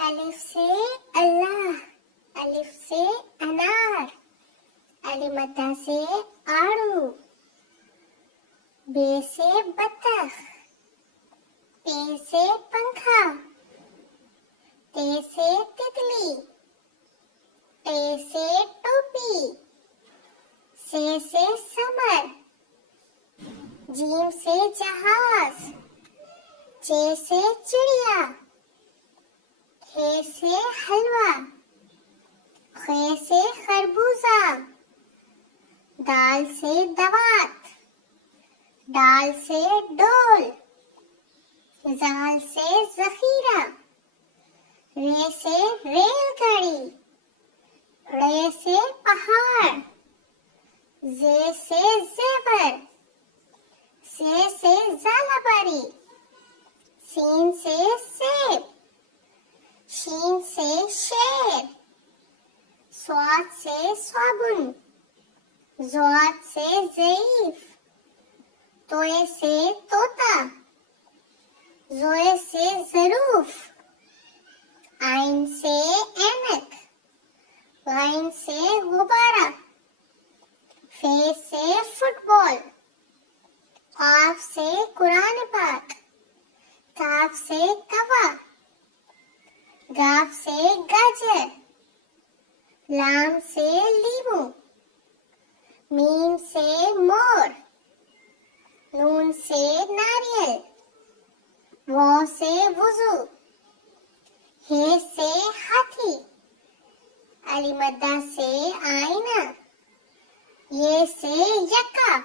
अलिफ से अल्लाह, अलिफ से अनार, अलिमद्दा से आड़ू, बे से बतख, पे से पंखा, ते से तितली, टे से टोपी, से समर, जीम से जहाज, चे से चिड़िया, हे से हलवा, खे से खरबूजा, दाल से दवात, डाल से डोल, जाल से जखीरा, रे से रेलगाड़ी, रे से पहाड़, जे से जेवर, से झालाबारी, सीन से सेब, शीन से शेर, स्वाद से साबुन, ज़ाद से ज़ईफ, तोए से तोता, ज़ोए से ज़रूफ, आइन से ऐनक, गाइन से गुब्बारा, फे से फुटबॉल, काफ से कुरान पाक, काफ से कवा, गाफ से गाजर, लाम से लीमू, मीम से मोर, नून से नारियल, वो से वुजू, हे से हाथी, अलिमद्दा से आईना, ये से यक्का,